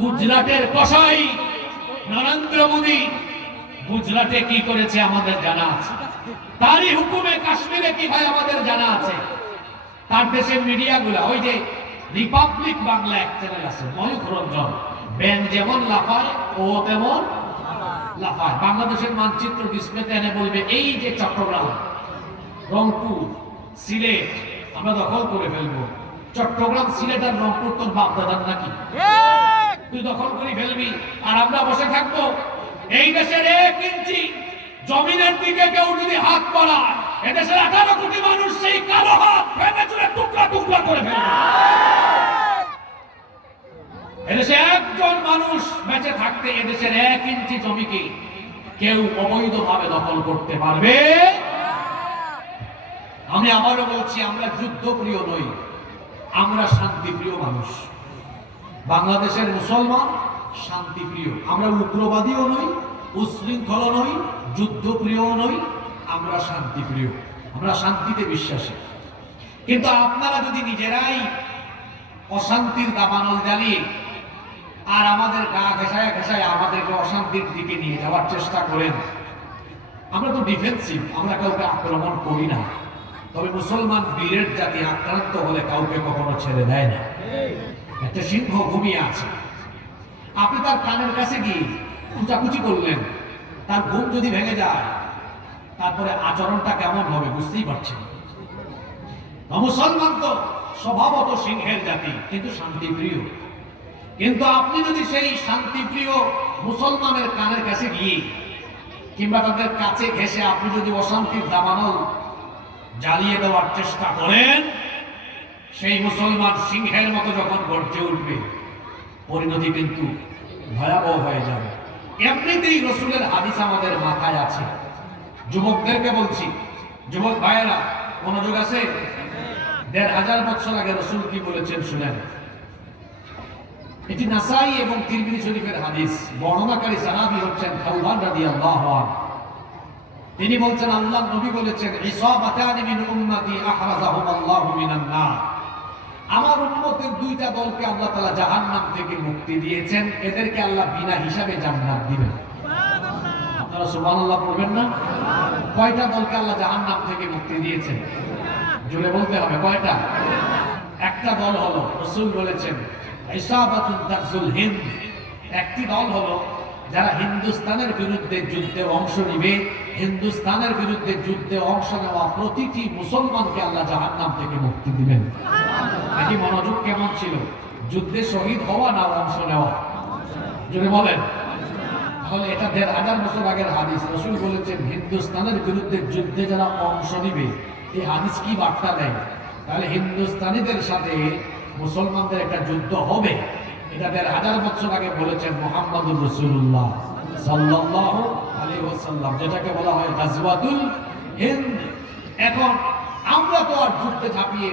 গুজরাটের কসাই নরেন্দ্র মোদী গুজরাটে কি করেছে আমাদের জানা আছে, তারই হুকুমে কাশ্মীরে কি হয় আমাদের জানা আছে। তার দেশের মিডিয়াগুলা, ওই যে রিপাবলিক বাংলা এক চ্যানেল আছে, ময়ূখ রঞ্জন, ব্যাং যেমন লাফায় ও তেমন লাফায়। বাংলাদেশের মানচিত্র ডিসপ্লেতে এনে বলবে এই যে চট্টগ্রাম, রংপুর, সিলেট আমরা দখল করে ফেলবো। চট্টগ্রাম, সিলেট আর রংপুর তোর বাপ দাদার নাকি? তুই দখল করে ফেলবি আর আমরা বসে থাকবো? এই দেশের 1 ইঞ্চি জমিনের দিকে কেউ যদি হাত বাড়ায়, এদেশের 18 কোটি মানুষ সেই কালো হাত ভেঙে চুরে টুকরা টুকরা করে ফেলবে। এদেশে একজন মানুষ বেঁচে থাকতে এদেশের 1 ইঞ্চি জমিকে কেউ অবৈধভাবে দখল করতে পারবে? আমি আবারও বলছি, আমরা যুদ্ধপ্রিয় নই, আমরা শান্তিপ্রিয় মানুষ। বাংলাদেশের মুসলমান শান্তিপ্রিয়, আমরা উগ্রবাদীও নই, উশৃঙ্খল নই, যুদ্ধপ্রিয় নই, আমরা শান্তিপ্রিয়, আমরা শান্তিতে বিশ্বাসী। কিন্তু আপনারা যদি নিজেরাই অশান্তির দাবানল জ্বালিয়ে আর আমাদের গা ঘেঁষায় ঘেঁষায় আমাদেরকে অশান্তির দিকে নিয়ে যাওয়ার চেষ্টা করেন, আমরা তো ডিফেন্সিভ, আমরা কাউকে আক্রমণ করি না। তবে মুসলমান বীরের জাতি আক্রান্ত হলে কাউকে কখনো ছেড়ে দেয় না। একটা সিংহ ঘুমিয়ে আছে, আপনি তার কানের কাছে গিয়ে কুচাকুচি করলেন, তার ঘুম যদি ভেঙে যায় তারপরে আচরণটা কেমন হবে বুঝতেই পারছেন। মুসলমান তো স্বভাবত সিংহের জাতি, কিন্তু শান্তিপ্রিয়। কিন্তু আপনি যদি সেই শান্তিপ্রিয় মুসলমানের কানের কাছে গিয়ে কিংবা তাদের কাছে ঘেঁষে আপনি যদি অশান্তির দাবানল জ্বালিয়ে দেওয়ার চেষ্টা করেন, সেই মুসলমান সিংহের মতো যখন গর্জে উঠবে, পরিণতি কিন্তু ভয়াবহ হয়ে যাবে। এমনিতেই রসুলের হাদিস আমাদের মাথায় আছে। যুবকদেরকে বলছি, যুবক ভাইয়েরা, মনোযোগ আছে? 1500 বছর আগে রসুল কি বলেছেন শুনেন। এটি নাসাই এবং তিরমিজি শরীফের হাদিস। বর্ণনাকারী সাহাবী হচ্ছেন খাওবান রাদিয়াল্লাহু আনহু। তিনি বলছেন, আল্লাহ নবী বলেছেন, ইসাবাতানি মিন উম্মতি আখরাজাহুমুল্লাহু মিনান নার। আমার উম্মতের 2টা দলকে আল্লাহ তাআলা জাহান্নাম থেকে মুক্তি দিয়েছেন, এদেরকে আল্লাহ বিনা হিসাবে জান্নাত দিবেন। আপনারা সুবহানাল্লাহ পড়বেন না? কয়টা দলকে আল্লাহ জাহান্নাম থেকে মুক্তি দিয়েছেন? জোরে বলতে হবে, কয়টা? একটা দল হলো, রাসূল বলেছেন, ইসাবাতুন তাকজুল হিন্দ। একটি দল হলো যারা হিন্দুস্তানের বিরুদ্ধে যুদ্ধে অংশ নিবে। হিন্দুস্তানের বিরুদ্ধে যুদ্ধে অংশ নেওয়া প্রতিটি মুসলমানকে আল্লাহ জাহান্নাম থেকে মুক্তি দিবেন। এটি মনোযোগ কেমন ছিল? যুদ্ধে শহীদ হওয়া না অংশ নেওয়া? যদি বলেন, তাহলে এটা 1500 বছর আগের হাদিস। রাসূল বলেছেন হিন্দুস্তানের বিরুদ্ধে যুদ্ধে যারা অংশ নিবে, এই হাদিস কি বার্তা দেয়? তাহলে হিন্দুস্তানিদের সাথে মুসলমানদের একটা যুদ্ধ হবে। এটা 1500 বছর আগে বলেছেন মুহাম্মদুর রাসূলুল্লাহ সাল্লাল্লাহু আলাইহি ওয়াসাল্লাম, যেটাকে বলা হয় গাজওয়াতুল হিন্দ। এখন আমরা তো আর যুদ্ধে ঝাঁপিয়ে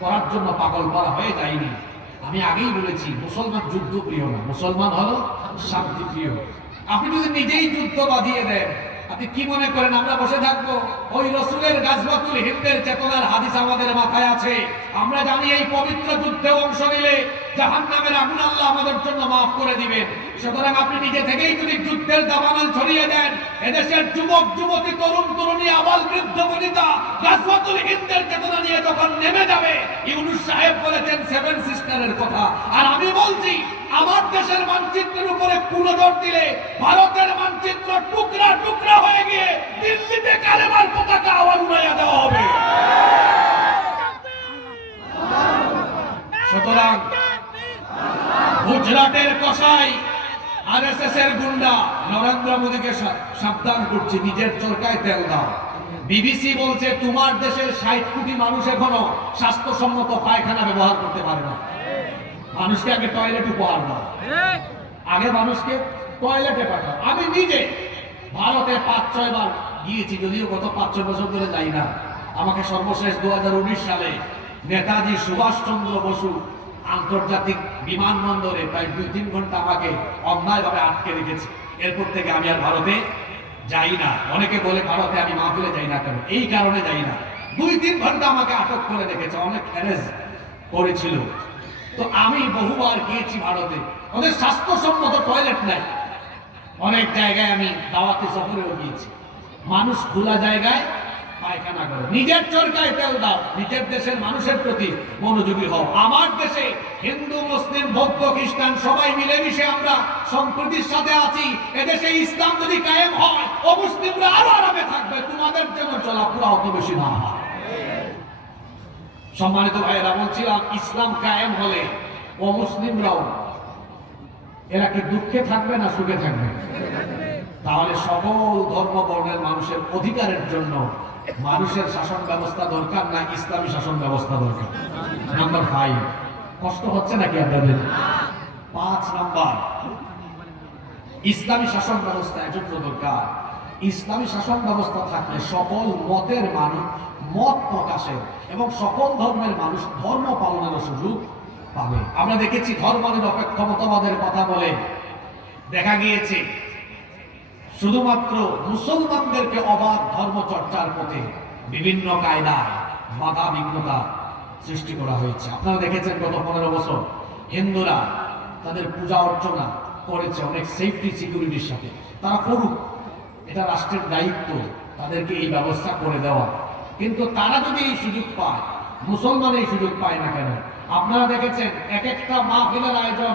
করার জন্য পাগল করা হয়ে যায়নি। আমি আগেই বলেছি, মুসলমান যুদ্ধপ্রিয় না, মুসলমান হলো শান্তিপ্রিয়। আপনি যদি নিজেই যুদ্ধ বাঁধিয়ে দেন, আপনি কি মনে করেন আমরা বসে থাকবো? ওই রসুলের গাজওয়াতুল হিন্দের চেতনার হাদিস আমাদের মাথায় আছে। আমরা জানি এই পবিত্র যুদ্ধে অংশ নিলে জাহান্নামের আগুন আল্লাহ আমাদের জন্য মাফ করে দিবেন। সুতরাং আপনি নিজে থেকেই যদি যুদ্ধের দাবানল ছড়িয়ে দেন, এদেশের যুবক যুবতী, তরুণ তরুণী, আবাল বৃদ্ধ বনিতা গাজওয়াতুল হিন্দের চেতনা নিয়ে যখন নেমে যাবে, ইউনূস সাহেব বলেছেন 7 সিস্টারের কথা। আর আমি বলছি, আমার দেশের মানচিত্রের উপরে কুনজর দিলে ভারতের মানচিত্র টুকরা টুকরা হয়ে গিয়ে দিল্লিতে কালেমার পতাকা আবার উড়াইয়া দেওয়া হবে। সুতরাং গুজরাটের কসাই, আরএসএস এর গুন্ডা নরেন্দ্র মোদীকে সাবধান করছে, নিজের চরকায় তেল দাও। বিবিসি বলছে তোমার দেশের 60 কোটি মানুষ এখনো স্বাস্থ্যসম্মত পায়খানা ব্যবহার করতে পারে না। মানুষকে আগে টয়লেট উপহার দাও, আগে মানুষকে টয়লেটে পাঠাও। আমি নিজে ভারতে 5-6 বার গিয়েছি, যদিও গত 5-6 বছর ধরে যাই না। আমাকে সর্বশেষ 2019 সালে নেতাজি সুভাষচন্দ্র বসু আন্তর্জাতিক বিমানবন্দরে প্রায় 2-3 ঘন্টা আমাকে অন্যায়ভাবে আটকে রেখেছে। এরপর থেকে আমি আর ভারতে যাই না। অনেকে বলে ভারতে আমি মাহফিলে যাই না কেন? এই কারণে যাই না, 2-3 ঘন্টা আমাকে আটক করে রেখেছে, অনেক হ্যারেস করেছিল। তো আমি বহুবার গিয়েছি ভারতে, ওদের স্বাস্থ্যসম্মত টয়লেট নাই। অনেক জায়গায় আমি দাওয়াতে সফরেও গিয়েছি, মানুষ খোলা জায়গায় পায়খানা করে। নিজের চরকায় তেল দাও, নিজের দেশের মানুষের প্রতি মনোযোগী হও। আমার দেশে হিন্দু, মুসলিম, বৌদ্ধ, খ্রিস্টান সবাই মিলেমিশে আমরা সম্প্রীতির সাথে আছি। এদেশে ইসলাম যদি কায়েম হয়, অমুসলিমরা আরো আরামে থাকবে, তোমাদের জন্য চলাফেরা অত বেশি না হয়। সম্মানিত ভাইয়েরা, বলছিলাম ইসলাম কায়েম হলে অমুসলিমরাও এরা কি দুঃখে থাকবে না সুখে থাকবে? তাহলে সকল ধর্ম বর্ণের মানুষের অধিকারের জন্য মানুষের শাসন ব্যবস্থা দরকার না ইসলামী শাসন ব্যবস্থা দরকার? নাম্বার 5, কষ্ট হচ্ছে নাকি আপনাদের? 5 নাম্বার, ইসলামী শাসন ব্যবস্থা এজন্য দরকার। ইসলামী শাসন ব্যবস্থা থাকলে সকল মতের মানুষ মত প্রকাশের এবং সকল ধর্মের মানুষ ধর্ম পালনের সুযোগ পাবে। আমরা দেখেছি ধর্মনিরপেক্ষ মতবাদের কথা বলে দেখা গিয়েছে শুধুমাত্র মুসলমানদেরকে অবাধ ধর্ম চর্চার পথে বিভিন্ন কায়দায় বাধা বিঘ্নতা সৃষ্টি করা হয়েছে। আপনারা দেখেছেন গত 15 বছর হিন্দুরা তাদের পূজা অর্চনা করেছে অনেক সেফটি সিকিউরিটির সাথে। তারা করুক, এটা রাষ্ট্রের দায়িত্ব তাদেরকে এই ব্যবস্থা করে দেওয়া। কিন্তু তারা যদি এই সুযোগ পায়, মুসলমান এই সুযোগ পায় না কেন? আপনারা দেখেছেন এক একটা মাহফিলের আয়োজন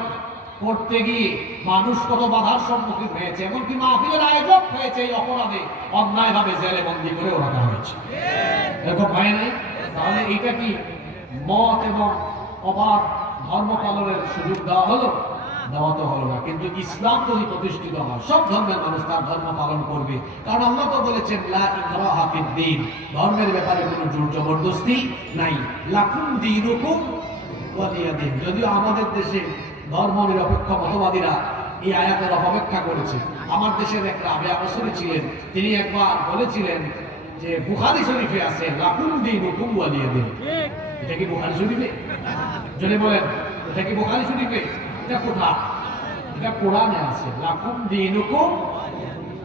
করতে গিয়ে মানুষ কত বাধার সম্মুখীন হয়েছে, এমনকি মাহফিলের আয়োজন হয়েছে এই অপরাধে অন্যায়ভাবে জেলে বন্দী করেও রাখা হয়েছে। এরকম হয় নাই? তাহলে এটা কি মত এবং অবাধ ধর্ম পালনের সুযোগ দেওয়া হলো? দেওয়া তো হলো না। কিন্তু ইসলাম যদি প্রতিষ্ঠিত হয়, সব ধর্মের মানুষ তার ধর্ম পালন করবে। কারণ আল্লাহ তো বলেছেন লা ইকরাহা ফিদ-দীন, ধর্মের ব্যাপারে কোনো জোর জবরদস্তি নাই। লাকুম দীনুকুম ওয়ালিয়া দীন। যদিও আমাদের দেশে ধর্ম নিরপেক্ষ মতবাদীরা এই আয়াতের অপেক্ষা করেছে। আমার দেশের এক রাবেয়া বসরি ছিলেন, তিনি একবার বলেছিলেন যে বুখারী শরীফে আছে লাকুম দীনুকুম ওয়ালিয়া দীন। এটা কি বুখারী শরীফে? যদি বলেন এটা কি বুখারী শরীফে? এটা কোথায়? এটা কোরআনে আছে, লাকুম দীনুকুম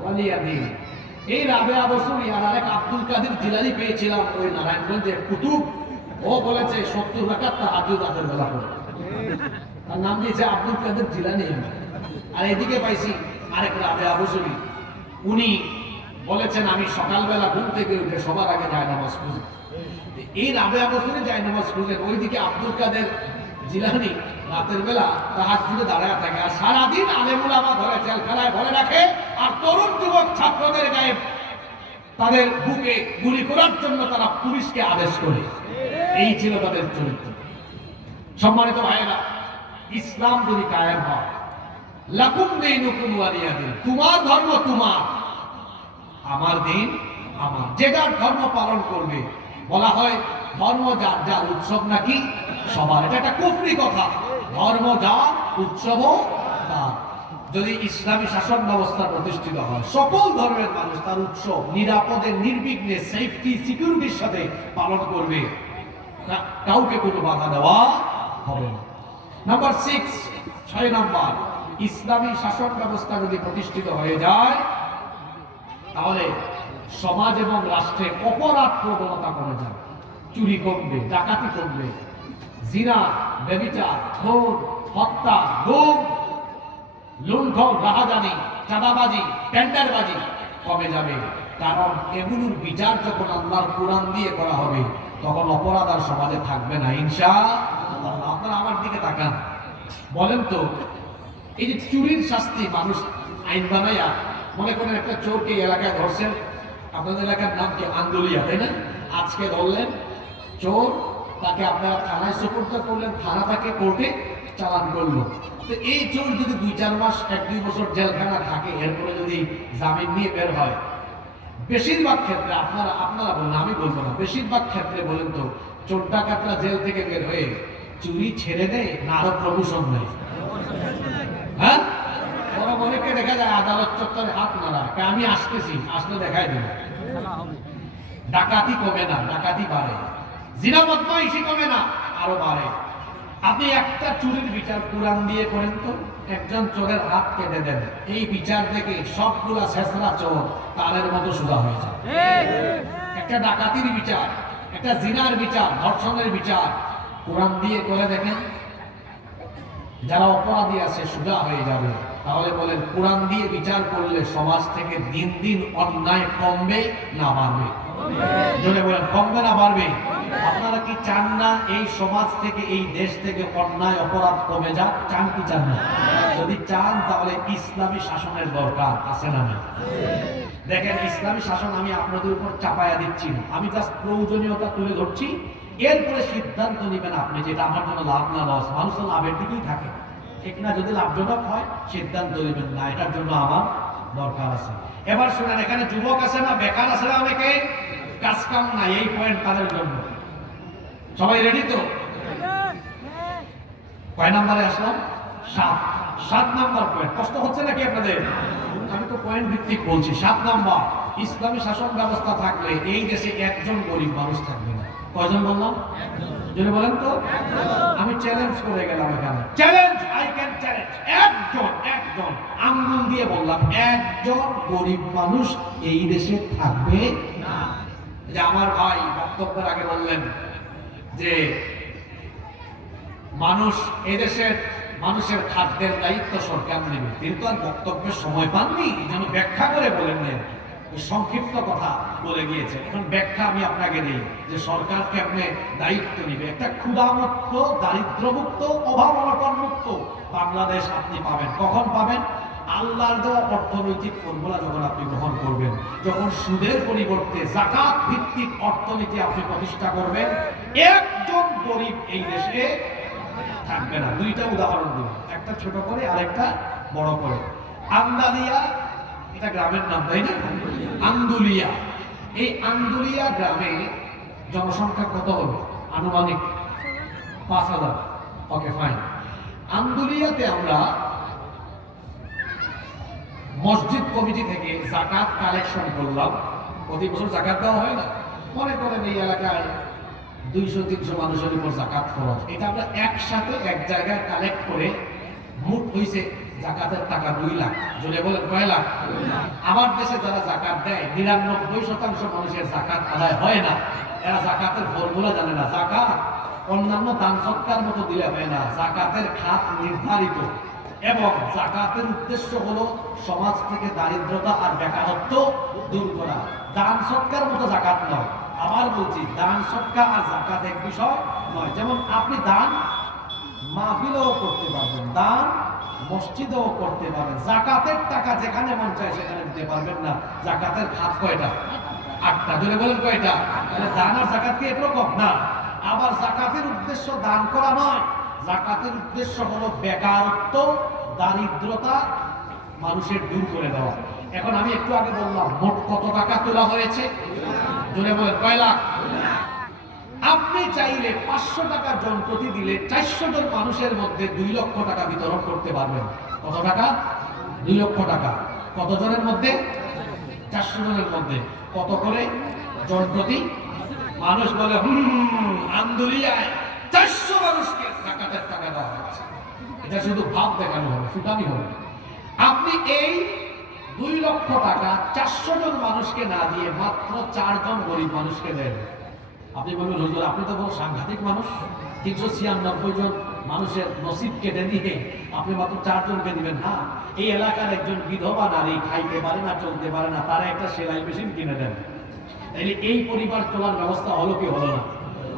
ওয়ালিয়া দীন। এই রাবেয়া বসরি আর আরেক আব্দুল কাদের জিলানী পেয়েছিলাম ওই নারায়ণগঞ্জের কুতুব। ও বলেছে 70 রাকাত তাহাজ্জুদ রাতের বেলা পড়ে। তার নাম দিয়েছে আব্দুল কাদের জিলানী। আর এদিকে পাইছি আরেক রাবেয়া বসরি, উনি বলেছেন আমি সকালবেলা ঘুম থেকে উঠে সবার আগে জায়নামাজ খুঁজি। এই রাবেয়া বসরি জায়নামাজ খুঁজেন, ওইদিকে আব্দুল কাদের জিলানী রাতের বেলা তাহাজ্জুদে দাঁড়ায় থাকে। আর সারাদিন আলেম উলামা ধরে জেলখানায় ভরে রাখে, আর তরুণ যুবক ছাত্রদের গায়ে তাদের বুকে গুলি করার জন্য তারা পুলিশকে আদেশ করে। এই ছিল তাদের চরিত্র। সম্মানিত ভাইয়েরা, ইসলাম যদি কায়েম হয়, লাকুম দীনুকুম ওয়ালিয়া দীন, তোমার ধর্ম তোমার, আমার দিন আমার, যে যার ধর্ম পালন করবে। বলা হয় ধর্ম যার যার, উৎসব নাকি সবার। এটা একটা কুফরি কথা। ধর্ম যার, উৎসবও তার। যদি ইসলামী শাসন ব্যবস্থা প্রতিষ্ঠিত হয়, সকল ধর্মের মানুষ তার উৎসব নিরাপদে নির্বিঘ্নে সেফটি সিকিউরিটির সাথে পালন করবে, কাউকে কোনো বাধা দেওয়া হবে না। নাম্বার 6 নাম্বার, ইসলামী শাসন ব্যবস্থা যদি প্রতিষ্ঠিত হয়ে যায়, তাহলে সমাজ এবং রাষ্ট্রে অপরাধ প্রবণতা কমে যাবে। চুরি কমবে, ডাকাতি কমবে, জিনা, ব্যভিচার, খুন, হত্যা, গুম, লুণ্ঠন, রাহাজানি, চাঁদাবাজি, টেন্ডারবাজি কমে যাবে। কারণ এগুলোর বিচার যখন আল্লাহর কোরআন দিয়ে করা হবে, তখন অপরাধ আর সমাজে থাকবে না ইনশাআল্লাহ। আপনারা আমার দিকে তাকান, বলেন তো, এই যে চুরির শাস্তি মানুষ আইন বানাইয়া, মনে করেন একটা চোরকে এলাকায় ধরছেন, আপনাদের এলাকার নাম কি আন্দোলিয়া, তাই না? আজকে ধরলেন চোর, তাকে আপনারা থানায় সুপর্দ করলেন, থানা তাকে কোর্টে চালান করলো। তো এই চোর যদি 2-4 মাস 1-2 বছর জেলখানা থাকে, এরপরে যদি জামিন নিয়ে বের হয়, বেশিরভাগ ক্ষেত্রে আপনারা বলেন, আমি বলবো না, বেশিরভাগ ক্ষেত্রে বলেন তো, চোর ডাকাতরা জেল থেকে বের হয়ে চুরি ছেড়ে দেয় না আরো প্রমোশন নেয়? হ্যাঁ, অনেকে দেখা যায় আদালত চত্বরে হাত নাড়ায়, আমি আসতেছি, আসলে দেখাই দেব। ডাকাতি কমে না, ডাকাতি বাড়ে। জিনা বদমাইশি কমে না, আরো বাড়ে। আপনি একটা চুরির বিচার কোরআন দিয়ে করেন তো, একজন চোরের হাত কেটে দেন, এই বিচার থেকে সবগুলা ছেঁচড়া চোর তারের মতো সোজা হয়ে যায়। একটা ডাকাতির বিচার, একটা জিনার বিচার, ধর্ষণের বিচার কোরআন দিয়ে করে দেখেন, যারা অপরাধী আছে সোজা হয়ে যাবে। তাহলে বলেন, কোরআন দিয়ে বিচার করলে সমাজ থেকে দিন দিন অন্যায় কমবে না বাড়বে? জোরে বলেন, কমবে না বাড়বে? আপনারা কি চান না এই সমাজ থেকে, এই দেশ থেকে অন্যায় অপরাধ কমে যাক? চান কি চান না? যদি চান তাহলে ইসলামী শাসনের দরকার আছে না? দেখেন, ইসলামী শাসন আমি আপনাদের উপর চাপায়া দিচ্ছি না, আমি জাস্ট প্রয়োজনীয়তা তুলে ধরছি। এরপরে সিদ্ধান্ত নেবেন আপনি, যেটা আমার জন্য লাভ না লস। মানুষ তো লাভের দিকেই থাকে, ঠিক না? যদি লাভজনক হয় সিদ্ধান্ত নেবেন, না এটার জন্য আমার দরকার আছে। এবার শুনেন, এখানে যুবক আছে না, বেকার আছে না, অনেকে কাজ কাম নাই, এই পয়েন্ট তাদের জন্য। সবাই রেডি তো? কয় নাম্বারে আসলাম? 7 নাম্বার পয়েন্ট। কষ্ট হচ্ছে নাকি আপনাদের? আমি তো পয়েন্ট ভিত্তিক বলছি। 7 নাম্বার, ইসলামী শাসন ব্যবস্থা থাকলে এই দেশে একজন গরিব মানুষ থাকবে না। কয়জন বললাম? যদি বলেন তো। আমি চ্যালেঞ্জ করে গেলাম এখানে, চ্যালেঞ্জ, আই ক্যান চ্যালেঞ্জ, একজন আঙ্গুল দিয়ে বললাম, একজন গরিব মানুষ এই দেশে থাকবে না। যে আমার ভাই বক্তব্যের আগে বললেন যে মানুষ, এদেশের মানুষের খাদ্যের দায়িত্ব সরকার নেবে। তিনি তো আর বক্তব্যের সময় পাননি, যেন ব্যাখ্যা করে বলেন নেন, সংক্ষিপ্ত কথা বলে গিয়েছে। এখন ব্যাখ্যা আমি আপনাকে দিই যে সরকার কেমনে দায়িত্ব নিবে। একটা ক্ষুধামুক্ত, দারিদ্র্যমুক্ত, অভাব অনটন মুক্ত বাংলাদেশ আপনি পাবেন। কখন পাবেন? আল্লাহর দেওয়া অর্থনৈতিক ফর্মুলা যখন আপনি গ্রহণ করবেন, যখন সুদের পরিবর্তে যাকাত ভিত্তিক অর্থনীতি আপনি প্রতিষ্ঠা করবেন, একজন গরিব এই দেশে থাকবে না। দুইটা উদাহরণ দিব, একটা ছোট করে আর একটা বড় করে। আন্দালিয়া, এটা গ্রামের নাম, তাই না? আন্দুলিয়া, এই আন্দুলিয়া গ্রামে জনসংখ্যা কত হবে? আনুমানিক 5000। ওকে, ফাইন। আন্দুলিয়াতে আমরা মসজিদ কমিটি থেকে যাকাত কালেকশন করলাম। প্রতি বছর যাকাত দেওয়া হয় না? মনে করেন এই এলাকায় 200-300 মানুষের উপর যাকাত খরচ। এটা আমরা একসাথে এক জায়গায় কালেক্ট করে মোট হইছে যাকাতের টাকা 2 লাখ। জোরে বলেন, কয় লাখ? আমার দেশে যারা যাকাত দেয়, 99% মানুষের যাকাত আদায় হয় না। এরা যাকাতের ফর্মুলা জানে না। যাকাত অন্যান্য দান সৎকার মতো দিলে হয় না। যাকাতের খাত নির্ধারিত, এবং যাকাতের উদ্দেশ্য হলো সমাজ থেকে দারিদ্রতা আর বেকারত্ব দূর করা। দান সৎকার মতো যাকাত নয়। আবার বলছি, দান সৎকার আর যাকাত এক বিষয় নয়। যেমন আপনি দান মাহফিলেও করতে পারবেন, দান মসজিদেও করতে পারবেন। যাকাতের টাকা যেখানে মন চায় সেখানে দিতে পারবেন না। যাকাতের খাত কয়টা? 8টা। জোরে বলেন, কয়টা? দান আর যাকাত কি একরকম না? আবার যাকাতের উদ্দেশ্য দান করা নয়, যাকাতের উদ্দেশ্য হলো বেকারত্ব, দারিদ্রতা মানুষের দূর করে দেওয়া। এখন আমি একটু আগে বললাম মোট কত টাকা তোলা হয়েছে? জোরে বলেন, কয় লাখ? আপনি চাইলে 500 টাকা জনপ্রতি দিলে 400 জন মানুষের মধ্যে 2 লক্ষ টাকা বিতরণ করতে পারবেন। কত টাকা? 2 লক্ষ টাকা। কত জনের মধ্যে? 400 জনের মধ্যে। কত করে জনপ্রতি? মানুষ বলে আন্দুলিয়ায় 400 মানুষকে যাকাতের টাকা দেওয়া হচ্ছে। এটা শুধু ভাব দেখানো হবে, ফুটানি হবে। আপনি এই 2 লক্ষ টাকা 400 জন মানুষকে না দিয়ে মাত্র 4 জন গরিব মানুষকে দেন। আপনি বলবেন, হুজুর আপনি তো বড় সাংঘাতিক মানুষ, 396 জন মানুষের নসিব কেটে দিয়ে আপনি মাত্র 4 জনকে দিবেন। না, এই এলাকার একজন বিধবা নারী খাইতে পারে না, চলতে পারে না, তারা একটা সেলাই মেশিন কিনে দেন। তাইলে এই পরিবার চলার ব্যবস্থা হলো কি হলো না?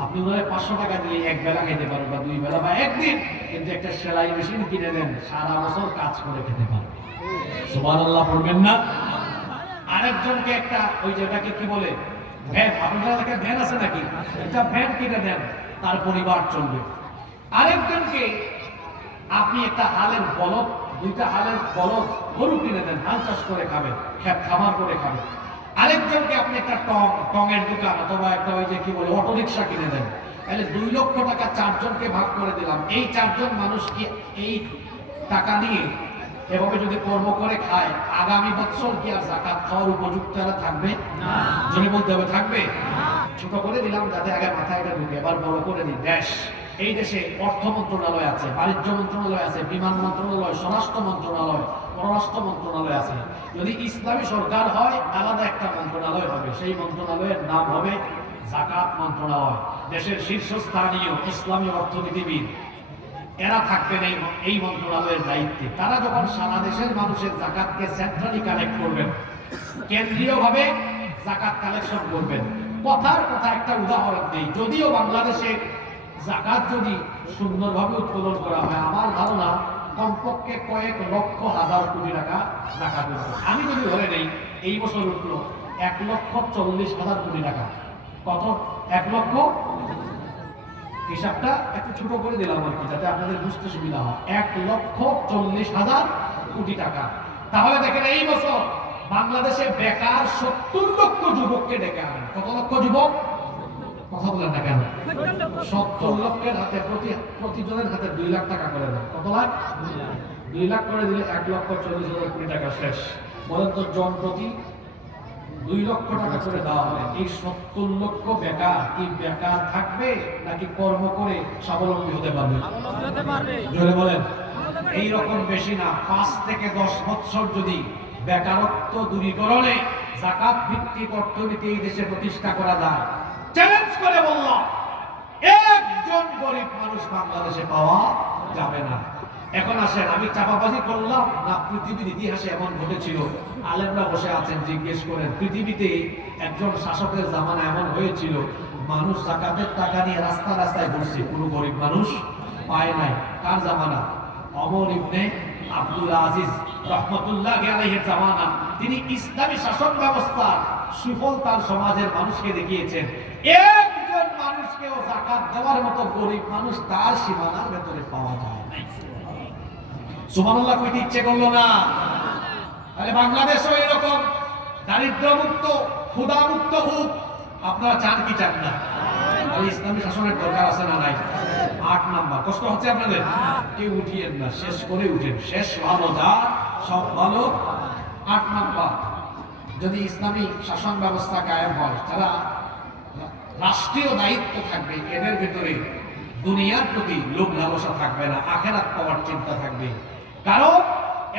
আপনি মনে হয় 500 টাকা দিয়ে এক বেলা খেতে পারেন, বা 2 বেলা, বা একদিন, কিন্তু একটা সেলাই মেশিন কিনে দেন, সারা বছর কাজ করে খেতে পারেন। সুবহানাল্লাহ পড়বেন না? আরেকজনকে একটা, ওই যেটাকে কি বলে, ভ্যান, আপনাদের এলাকায় ভ্যান আছে নাকি? একটা ভ্যান কিনে দেন, তার পরিবার চলবে। আরেকজনকে আপনি একটা হালের বলদ, 2টা হালের বলদ গরু কিনে দেন, হাল চাষ করে খাবে, খেত খামার করে খাবে। আরেকজনকে আপনি একটা টঙের দোকান অথবা একটা ওই যে কি বলে অটো রিক্সা কিনে দেন। তাহলে 2 লক্ষ টাকা 4 জনকে ভাগ করে দিলাম। এই 4 জন মানুষ কি এই টাকা নিয়ে এভাবে যদি কর্ম করে খায়, আগামী বছর কি আর যাকাত খাওয়ার উপযুক্ত থাকবে না? জমি বলতে হবে, থাকবে। ছোট করে দিলাম যাতে আগে মাথায় এটা ঢুকে, এবার বড় করে দিই। দেশ, এই দেশে অর্থ মন্ত্রণালয় আছে, বাণিজ্য মন্ত্রণালয় আছে, বিমান মন্ত্রণালয়, স্বরাষ্ট্র মন্ত্রণালয়, পররাষ্ট্র মন্ত্রণালয় আছে। যদি ইসলামী সরকার হয়, আলাদা একটা মন্ত্রণালয় হবে, সেই মন্ত্রণালয়ের নাম হবে যাকাত মন্ত্রণালয়। দেশের শীর্ষস্থানীয় ইসলামী অর্থনীতিবিদ এরা থাকবেন এই মন্ত্রণালয়ের দায়িত্বে। তারা যখন সারা দেশের মানুষের যাকাতকে সেন্ট্রালি কালেক্ট করবেন, কেন্দ্রীয়ভাবে যাকাত কালেকশন করবেন। কথার কথা একটা উদাহরণ দিই, যদিও বাংলাদেশে যাকাত যদি সুন্দরভাবে উৎপাদন করা হয়, আমার ধারণা কমপক্ষে কয়েক লক্ষ হাজার কোটি টাকা যাকাত উঠবে। আমি যদি ধরে নেই এই বছর উঠলো 1,40,000 কোটি টাকা। কত? 1 লক্ষ, হিসাবটা একটু ছোট করে দিলাম আর কি, যাতে আপনাদের বুঝতে সুবিধা হয়। 1,40,000 কোটি টাকা। তাহলে দেখেন এই বছর বাংলাদেশে বেকার 70 লক্ষ যুবককে ডেকে আনেন। কত লক্ষ যুবক? কথা বলেন না কেন? 70 লক্ষের হাতে প্রতিজনের হাতে 2 লাখ টাকা করে দেন। কত লাখ? 2 লাখ করে দিলে 1,40,000 কোটি টাকা শেষ। বলেন তো জন প্রতি 2 লক্ষ টাকা করে দেওয়া হয়। এই 70 লক্ষ বেকার কি বেকার থাকবে নাকি কর্ম করে স্বাবলম্বী হতে পারবে? জোরে বলেন। এইরকম বেশি না, 5 থেকে 10 বছর যদি বেকারত্ব দূরীকরণে যাকাত ভিত্তিক অর্থনীতি এই দেশে প্রতিষ্ঠা করা যায়, চ্যালেঞ্জ করে বললাম, একজন গরিব মানুষ বাংলাদেশে পাওয়া যাবে না। এখন আসেন, আমি চাপাবাজি করলাম না পৃথিবীর ইতিহাসে এমন ঘটেছিল? আলেমরা বসে আছেন, জিজ্ঞেস করেন পৃথিবীতে একজন শাসকের জামানা এমন হয়েছিল মানুষ যাকাতের টাকা নিয়ে রাস্তা রাস্তায় ঘুরছে, কোনো গরিব মানুষ পায় নাই। কার জামানা? ওমর ইবনে আব্দুল আজিজ রাহমাতুল্লাহি আলাইহির জামানা। তিনি ইসলামী শাসন ব্যবস্থার সুফল তার সমাজের মানুষকে দেখিয়েছেন। একজন মানুষকেও যাকাত দেওয়ার মতো গরিব মানুষ তার সীমানার ভেতরে পাওয়া যায় না। সুবহানাল্লাহ কইতে ইচ্ছে করলো না? তাহলে বাংলাদেশও এরকম দারিদ্র্যমুক্ত ক্ষুধামুক্ত হোক। আপনারা চান কি চান না? ইসলামী শাসনের দরকার আছে না নাই? 8 নাম্বার। কষ্ট হচ্ছে আপনাদের? কেউ উঠিয়েন না, শেষ করে উঠেন। শেষ ভালো যা সব ভালো। 8 নাম্বার, যদি ইসলামী শাসন ব্যবস্থা কায়েম হয়, যারা রাষ্ট্রীয় দায়িত্ব থাকবে এদের ভিতরে দুনিয়ার প্রতি লোভ লালসা থাকবে না, আখিরাত পাওয়ার চিন্তা থাকবে। কারণ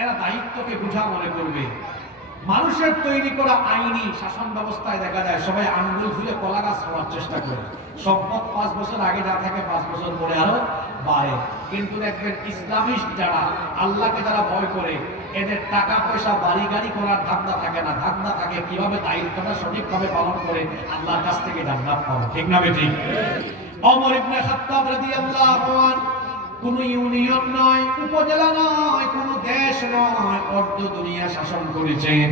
এরা দায়িত্বকে বোঝা মনে করবে। মানুষের তৈরি করা আইনি শাসন ব্যবস্থায় দেখা যায় সবাই আঙ্গুল ফুলে কলা গাছ হওয়ার চেষ্টা করে। সম্পদ 5 বছর আগে যা থাকে 5 বছর পরে আরো বাড়ে। কিন্তু দেখবেন ইসলামিস্ট যারা, আল্লাহকে যারা ভয় করে, এদের টাকা পয়সা বাড়ি গাড়ি করার ধান্দা থাকে না। ধান্দা থাকে কিভাবে দায়িত্বটা সঠিকভাবে পালন করে আল্লাহর কাছ থেকে জান্নাত পাবে। ঠিক না বেঠিক? ওমর ইবনে খাত্তাব রাদিয়াল্লাহু আনহু কোন ইউনিয়ন নয়, উপজেলা নয়, কোন দেশ নয়, অর্ধ দুনিয়া শাসন করেছেন।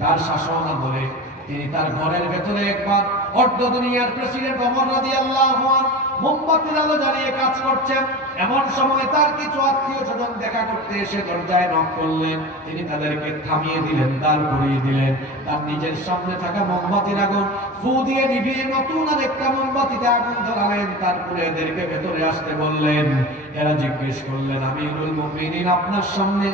তার শাসন আমলে তিনি তার ঘরের ভেতরে একবার অর্ধ দুনিয়ার প্রেসিডেন্ট ওমর রাদিয়াল্লাহু আনহু মোমবাতির আলো জ্বালিয়ে কাজ করছেন। এমন সময় তার কিছু আত্মীয় স্বজন দেখা করতে এসে দরজায় নক করলেন। তিনি তাদেরকে থামিয়ে দিলেন, দাঁড় করিয়ে দিলেন। তার নিজের সামনে থাকা মোমবাতির আগুন ফু দিয়ে নিভিয়ে নতুন আর একটা মোমবাতিতে আগুন ধরালেন। তারপরে এদেরকে ভেতরে আসতে বললেন। এরা জিজ্ঞেস করলেন, আমিরুল মুমিনিন, আপনার সামনে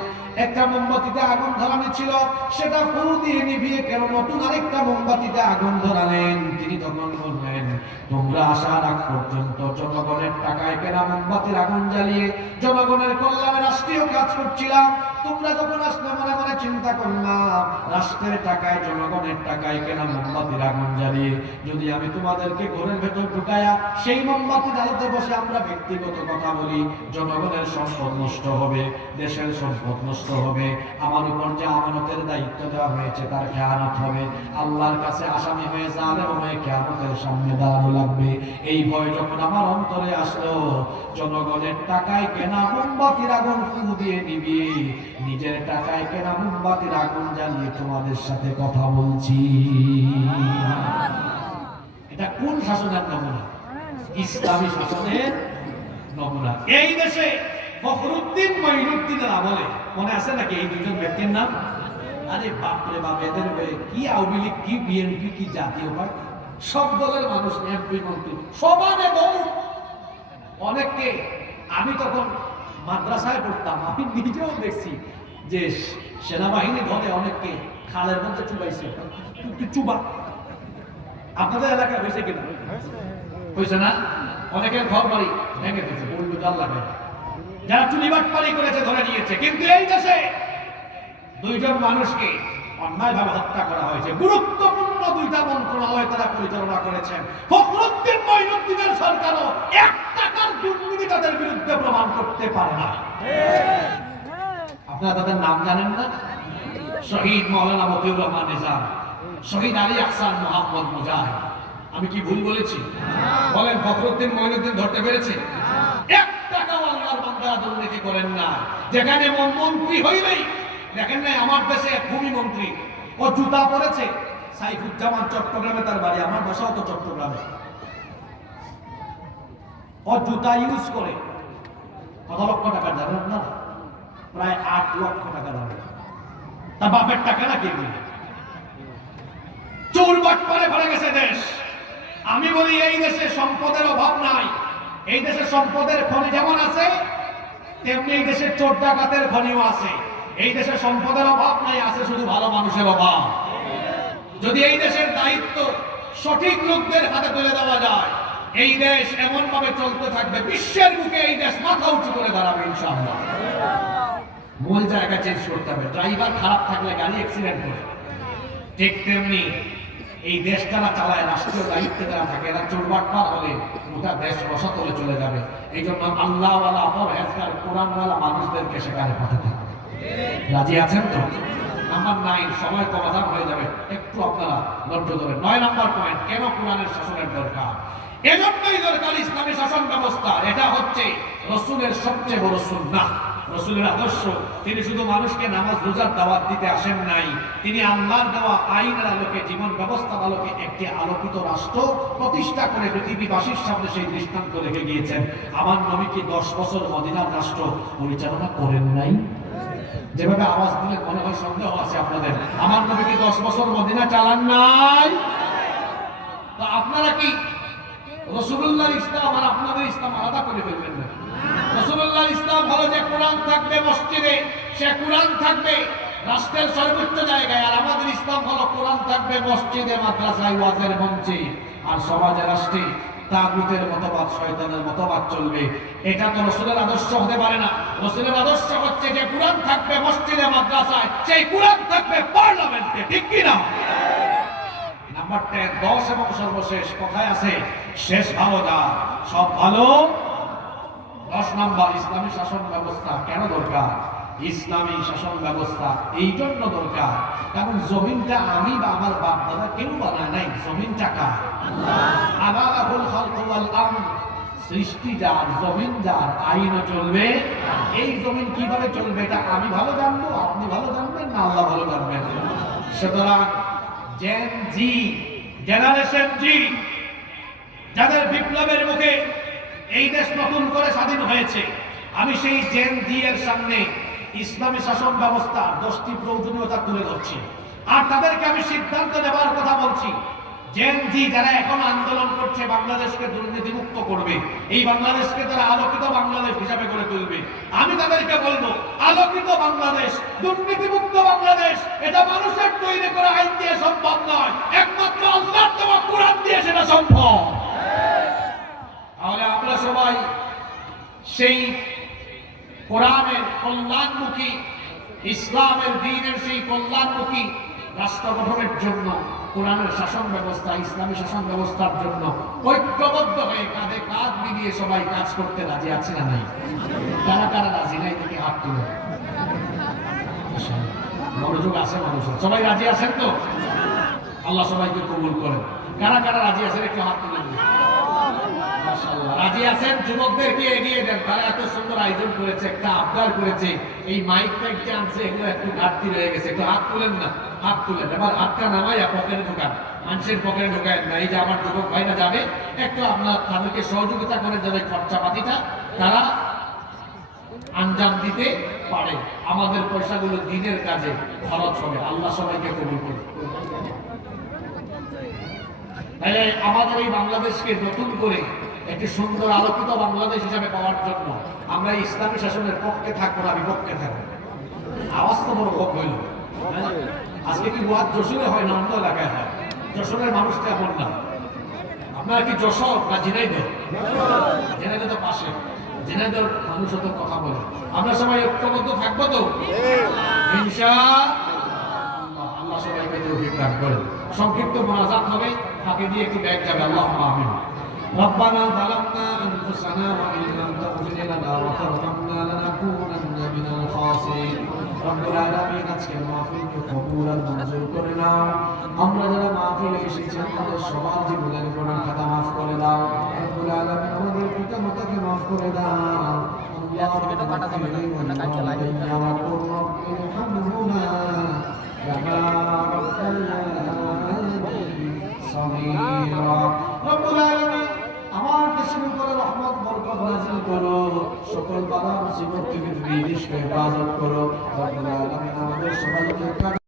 একটা মোমবাতিতে আগুন ধরানো ছিল, সেটা ফু দিয়ে নিভিয়ে কেন নতুন আরেকটা মোমবাতিতে আগুন ধরালেন? তিনি তখন বললেন, তোমরা আসার আগ পর্যন্ত জনগণের টাকায় কেনা মোমবাতির আগুন জ্বালিয়ে জনগণের কল্যাণে রাষ্ট্রীয় কাজ করছিলাম। তোমরা যখন আসলে মনে মনে চিন্তা করলাম, রাষ্ট্রের টাকায় জনগণের টাকায় কেনা মোমবাতির আগুন জ্বালিয়ে যদি আমি তোমাদেরকে ঘরের ভেতর ঢুকায়া সেই মোমবাতির আলোতে বসে আমরা ব্যক্তিগত কথা বলি, জনগণের সম্পদ নষ্ট হবে, দেশের সম্পদ নষ্ট হবে, আমার উপর যে আমানতের দায়িত্ব দেওয়া হয়েছে তার খেয়ানত হবে, আল্লাহর কাছে আসামি হয়ে জালেম হয়ে কিয়ামতের সামনে দাঁড়ানো লাগবে। এই ভয় যখন আমার অন্তরে আসলো, জনগণের টাকায় কেনা মোমবাতির আগুন ফু দিয়ে নিভিয়ে নিজের টাকায় কেনা মোমবাতির আগুন জ্বালিয়ে তোমাদের সাথে কথা বলছি। এটা কোন শাসনের নমুনা? ইসলামী শাসনের নমুনা। এই দেশে ফখরুদ্দিন মঈনুদ্দিনের আমলে মনে আছে নাকি এই দুজন ব্যক্তির নাম? আরে বাপরে বাপ, এদের কি আওয়ামী লীগ, কি বিএনপি, কি জাতীয় পার্টি, সব দলের মানুষ, এমপি মন্ত্রী সমানে বহু। অনেককে আমি তখন মাদ্রাসায় পড়তাম, আমি নিজেও দেখছি যে সেনাবাহিনী ধরে অনেককে খালের মধ্যে চুবাইছে। চুবা আপনাদের এলাকায় হয়েছে কিনা? হয়েছে না? অনেকের ঘর বাড়ি ভেঙে ফেলছে, বললো জাল লাগে, যারা চুলিবাট পারি করেছে ধরে নিয়েছে। কিন্তু এই দেশে 2 জন মানুষকে অন্যায়ভাবে হত্যা করা হয়েছে। গুরুত্বপূর্ণ 2টা মন্ত্রণালয় তারা পরিচালনা করেছেন। ফখরুদ্দিন মঈনুদ্দিনের সরকারও 1 টাকার দুর্নীতি তাদের বিরুদ্ধে প্রমাণ করতে পারে না। আপনারা তাদের নাম জানেন না? শহীদ মাওলানা মতিউর রহমান নিজাম, শহীদ আলী আহসান মোহাম্মদ মুজাহিদ। আমি কি ভুল বলেছি? বলেন, ফখরুদ্দিন মঈনুদ্দিন ধরতে পেরেছে? 1 টাকাও আল্লাহর বান্দারা দুর্নীতি করেন না। যেখানে মন্ত্রী হইলেই, দেখেন না আমার দেশে ভূমি মন্ত্রী, ও জুতা পরেছে। সাইফুজ্জামান চট্টগ্রামে তার বাড়ি, আমার বাসাও তো চট্টগ্রামে। ও জুতা ইউজ করে কত লক্ষ টাকা জানেন না? প্রায় 8 লক্ষ টাকা দামে। তার বাপের টাকা না কে দিবে? চোর বাটপারে ভরে গেছে দেশ। আমি বলি এই দেশে সম্পদের অভাব নাই। এই দেশে সম্পদের খনি যেমন আছে, তেমনি এই দেশের চোর ডাকাতের খনিও আছে। এই দেশে সম্পদের অভাব নাই, আছে শুধু ভালো মানুষের অভাব। যদি এই দেশের দায়িত্ব সঠিক লোকদের হাতে তুলে দেওয়া যায়, এই দেশ এমন ভাবে চলতে থাকবে, বিশ্বের বুকে এই দেশ মাথা উঁচু করে দাঁড়াবে ইনশাআল্লাহ। মূল জায়গা চেঞ্জ করতে হবে। ড্রাইভার খারাপ থাকলে গাড়ি অ্যাক্সিডেন্ট করে, ঠিক তেমনি এই দেশ যারা চালায়, রাষ্ট্রীয় দায়িত্বে যারা থাকে, এরা চোরবাটপার হলে গোটা দেশ রসাতলে চলে যাবে। এই জন্য আল্লাহওয়ালা, পরহেজগার, কোরআনওয়ালা মানুষদেরকে সেখানে পাঠাতে হবে। রাজি আছেন তো? নাম্বার 9, সময় কমাদান হয়ে যাবে, একটু আপনারা ধৈর্য ধরেন। 9 নম্বর পয়েন্ট, কেন কোরআনের শাসনের দরকার? এজন্যই দরকার ইসলামী শাসন ব্যবস্থা। এটা হচ্ছে রাসূলের সবচেয়ে বড় সুন্নাহ, রাসূলের আদর্শ। তিনি শুধু মানুষকে নামাজ রোজার দাওয়াত দিতে আসেন নাই, তিনি আল্লাহর দেওয়া আইনের আলোকে, জীবন ব্যবস্থার আলোকে একটি আলোকিত রাষ্ট্র প্রতিষ্ঠা করে পৃথিবীবাসীর সামনে সেই দৃষ্টান্ত রেখে গিয়েছেন। আমার নবী কি 10 বছর মদিনার রাষ্ট্র পরিচালনা করেন নাই? যেভাবে আওয়াজ দিলে মনে হয় সন্দেহ আছে আপনাদের। আমার নবী কি 10 বছর মদিনা চালান নাই? তো আপনারা কি রাসূলুল্লাহ ইসলাম আর আপনাদের ইসলাম আলাদা করে ফেলবেন না? রাসূলুল্লাহ ইসলাম হলো যে কোরআন থাকবে মসজিদে, সে কোরআন থাকবে রাষ্ট্রের সর্বোচ্চ জায়গায়। আর আমাদের ইসলাম হলো কোরআন থাকবে মসজিদে, মাদ্রাসায়, ওয়াজের মঞ্চে, আর সমাজে, রাষ্ট্রে তাগুতের মতবাদ, শয়তানের মতবাদ চলবে। এটা তো রাসূলের আদর্শ হতে পারে না। রাসূলের আদর্শ হচ্ছে যে কোরআন থাকবে মসজিদে, মাদ্রাসায়, সেই কোরআন থাকবে পার্লামেন্টে, ঠিক কি না? নাম্বার 10 এবং সর্বশেষ, কথায় আছে শেষ ভালো যা সব ভালো। 10 নম্বর, ইসলামী শাসন ব্যবস্থা কেন দরকার? ইসলামী শাসন ব্যবস্থা এই জন্য দরকার কারণ জমিনটা আমি বা আমার বাপ দাদা কেউ বানায় নাই। জমিনটা কার? আলাহুল খালকু ওয়াল আমর, সৃষ্টি যার, জমিন যার, আইনও চলবে। এই জমিন কিভাবে চলবে এটা আমি ভালো জানবো, আপনি ভালো জানবেন না আল্লাহ ভালো জানবেন। সুতরাং জেন জি, জেনারেশন জি, যাদের বিপ্লবের মুখে এই দেশ নতুন করে স্বাধীন হয়েছে, আমি সেই জেন জি এর সামনে ইসলামী শাসন ব্যবস্থার 10টি প্রয়োজনীয়তা তুলে ধরছি। আর তাদেরকে আমি সিদ্ধান্ত নেবার কথা বলছি। জেন জি যারা এখন আন্দোলন করছে বাংলাদেশকে দুর্নীতিমুক্ত করবে, এই বাংলাদেশকে তারা আলোকিত বাংলাদেশ হিসাবে করে তুলবে, আমি তাদেরকে বলবো আলোকিত বাংলাদেশ, দুর্নীতিমুক্ত বাংলাদেশ এটা মানুষের তৈরি করা আইন দিয়ে সম্ভব নয়, একমাত্র আল্লাহর দেওয়া কোরআন দিয়ে সেটা সম্ভব। তাহলে আমরা সবাই সেই কোরআনের কল্যাণমুখী, ইসলামের দ্বীনের সেই কল্যাণমুখী রাষ্ট্র গঠনের জন্য, কোরআনের শাসন ব্যবস্থা, ইসলামী শাসন ব্যবস্থার জন্য ঐক্যবদ্ধ হয়ে কাঁধে কাঁধ মিলিয়ে সবাই কাজ করতে রাজি আছে না নাই? কারা কারা রাজি নাই থেকে হাত তুলে? মনোযোগ আছে মানুষের, সবাই রাজি আছেন তো? আল্লাহ সবাইকে কবুল করেন। কারা কারা রাজি আছেন একটু হাত তুলে দিন। মাশাআল্লাহ, রাজি আছেন? যুবকদেরকে এগিয়ে দেন, তারা এত সুন্দর আয়োজন করেছে, একটা আবদার করেছে, এই মাইক টাইক যে আনছে এগুলো একটু ঘাটতি রয়ে গেছে, একটু হাত তুলেন না, হাত তুলেন। এবার হাতটা নামাইয়া পকেটে ঢোকান, মানুষের পকেটে ঢোকায় না। এই যে আমার যুবক ভাইরা যাবে, একটু আপনার তাদেরকে সহযোগিতা করেন যাতে খরচাপাতিটা তারা আঞ্জাম দিতে পারে, আমাদের পয়সাগুলো দিনের কাজে খরচ হবে। আল্লাহ সবাইকে কবুল করুন। তাহলে আমাদের এই বাংলাদেশকে নতুন করে একটি সুন্দর আলোকিত বাংলাদেশ হিসাবে পাওয়ার জন্য আমরা ইসলামী শাসনের পক্ষে থাকবো না বিপক্ষে থাকবো? আওয়াজ তো বড় কম হইল। আজকে কি ওয়াজ যশোরে হয় না অন্য এলাকায় হয়? যশোরের মানুষ তো এমন না। আপনারা কি যশোর না ঝিনাইদহ? ঝিনাইদহ তো পাশে, ঝিনাইদহ মানুষ তো কথা বলে। আমরা সবাই ঐক্যবদ্ধ থাকবো তো ইনশাআল্লাহ। দান করেন। সংক্ষিপ্ত মোনাজাত হবে, ফাঁকে দিয়ে একটু ব্যাগ যাবে। আল্লাহুম্মা আমিন। ربنا ظلمنا أنفسنا وإن لم تغفر لنا وترحمنا لنكونن من الخاسرين رب العالمين আজকের মাহফিলকে কবুল আর মঞ্জুর করে নাও। আমরা যারা মাহফিলে এসেছি আমাদের সবার জীবনের গুনাহ খাতা মাফ করে দাও। রব্বুল আলামিন আমাদের পিতামাতাকে মাফ করে দাও। আল্লাহ কাটা যাবে না, ওটা কাটতে লাগে আমার রব্বুনা কামা রাব্বায়ানি সগীরা। রব্বুল আলামিন আমার দেশের উপরে রহমত বরকত নাযিল করো, সকল বালা মুসিবত থেকে তুমি নিষ্কে হেফাজত করো। রব্বুল আলামিন আমাদের সবাইকে